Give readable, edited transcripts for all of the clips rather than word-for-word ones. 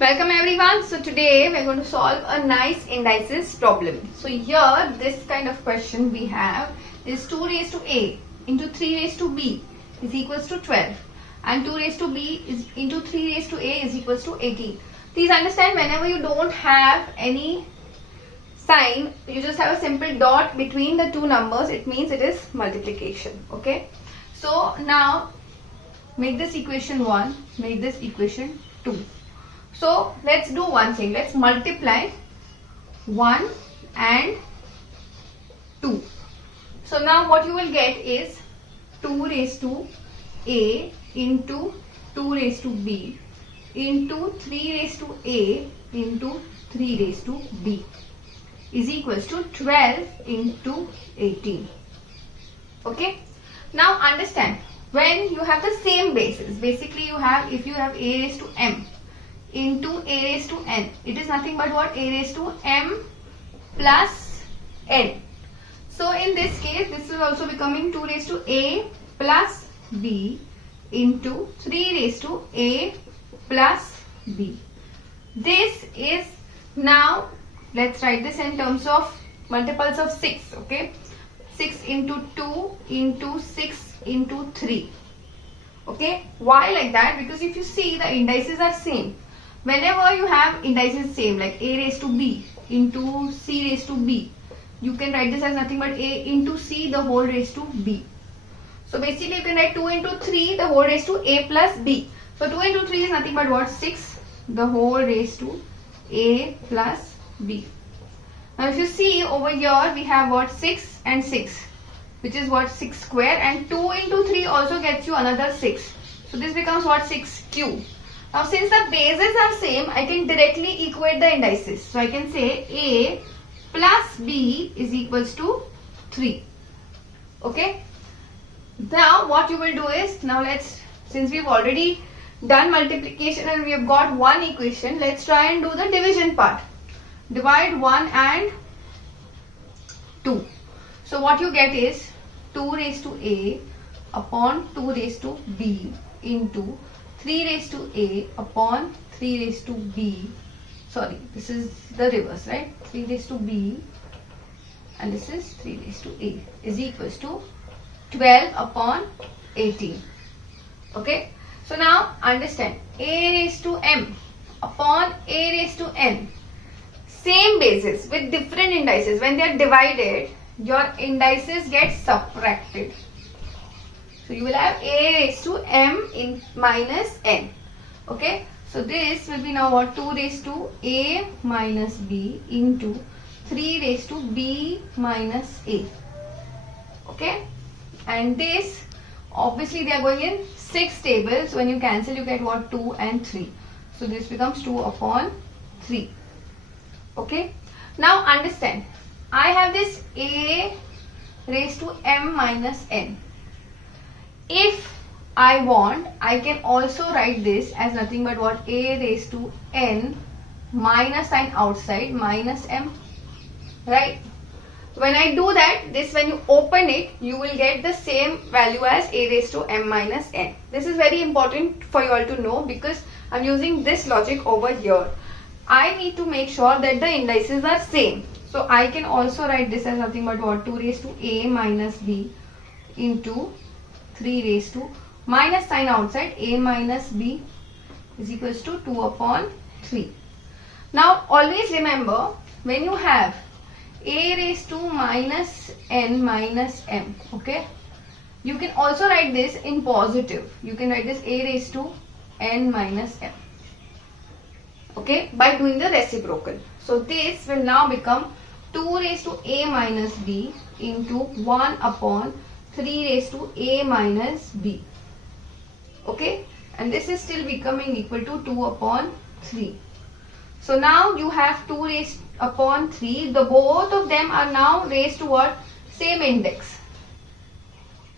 Welcome everyone. So today we're going to solve a nice indices problem. So here this kind of question we have is 2 raised to a into 3 raised to b is equals to 12 and 2 raised to b is into 3 raised to a is equals to 18. Please understand, whenever you don't have any sign, you just have a simple dot between the two numbers, it means it is multiplication. Okay, so now make this equation 1, make this equation 2. So let's do one thing, let's multiply 1 and 2. So now what you will get is 2 raised to a into 2 raised to b into 3 raised to a into 3 raised to b is equals to 12 into 18. Okay, now understand, when you have the same basis, basically you have, if you have a raised to m into a raised to n, it is nothing but what? A raised to m plus n. So in this case, this is also becoming 2 raised to a plus b into 3 raised to a plus b. This is, now let's write this in terms of multiples of 6. Okay, 6 into 2 into 6 into 3. Okay, why like that? Because if you see, the indices are same. Whenever you have indices same, like a raised to b into c raised to b, you can write this as nothing but a into c the whole raised to b. So basically you can write 2 into 3 the whole raised to a plus b. So 2 into 3 is nothing but what? 6 the whole raised to a plus b. Now if you see over here, we have what? 6 and 6, which is what? 6 square, and 2 into 3 also gets you another 6. So this becomes what? 6 cube. Now since the bases are same, I can directly equate the indices. So I can say a plus b is equals to 3. Okay. Now what you will do is, now let's, since we've already done multiplication and we have got one equation, let's try and do the division part. Divide 1 and 2. So what you get is 2 raised to a upon 2 raised to b into 3 raised to a upon 3 raised to b. Sorry, this is the reverse, right? 3 raised to b and this is 3 raised to a is equals to 12 upon 18. Okay, so now understand, a raised to m upon a raised to n, same basis with different indices. When they are divided, your indices get subtracted. So you will have a raised to m in minus n. Okay, so this will be now what? 2 raised to a minus b into 3 raised to b minus a. Okay, and this, obviously they are going in 6 tables. When you cancel, you get what? 2 and 3. So this becomes 2 upon 3. Okay, now understand, I have this a raised to m minus n. If I want, I can also write this as nothing but what? A raised to n minus sign outside minus m, right? When I do that, this, when you open it, you will get the same value as a raised to m minus n. This is very important for you all to know, because I'm using this logic over here. I need to make sure that the indices are same. So I can also write this as nothing but what? 2 raised to a minus b into 3 raised to minus sign outside a minus b is equals to 2 upon 3. Now always remember, when you have a raised to minus n minus m, okay, you can also write this in positive. You can write this a raised to n minus m, okay, by doing the reciprocal. So this will now become 2 raised to a minus b into 1 upon 3 raised to a minus b. Okay, and this is still becoming equal to 2 upon 3. So now you have 2 raised upon 3. The both of them are now raised to what? Same index.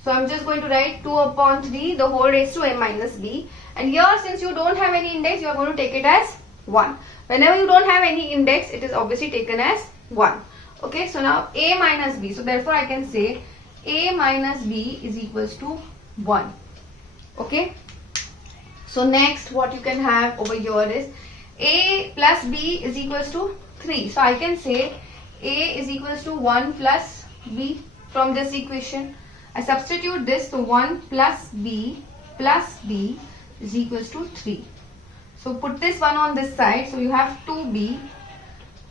So I'm just going to write 2 upon 3 the whole raised to a minus b. And here, since you don't have any index, you are going to take it as 1. Whenever you don't have any index, it is obviously taken as 1. Okay, so now a minus b. So therefore I can say a minus b is equals to 1. Okay, so next what you can have over here is A plus B is equals to 3. So I can say A is equals to 1 plus B from this equation. I substitute this, so 1 plus B is equals to 3. So put this one on this side, so you have 2B.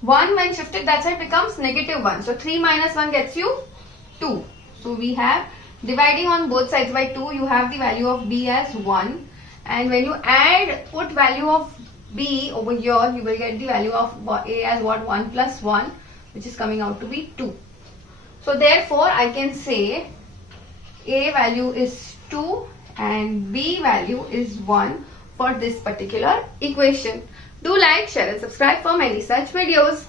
1 when shifted that side becomes negative 1. So 3 minus 1 gets you 2. So we have, dividing on both sides by 2, you have the value of B as 1. And when you put value of B over here, you will get the value of A as what? 1 plus 1, which is coming out to be 2. So therefore, I can say A value is 2 and B value is 1 for this particular equation. Do like, share and subscribe for many such videos.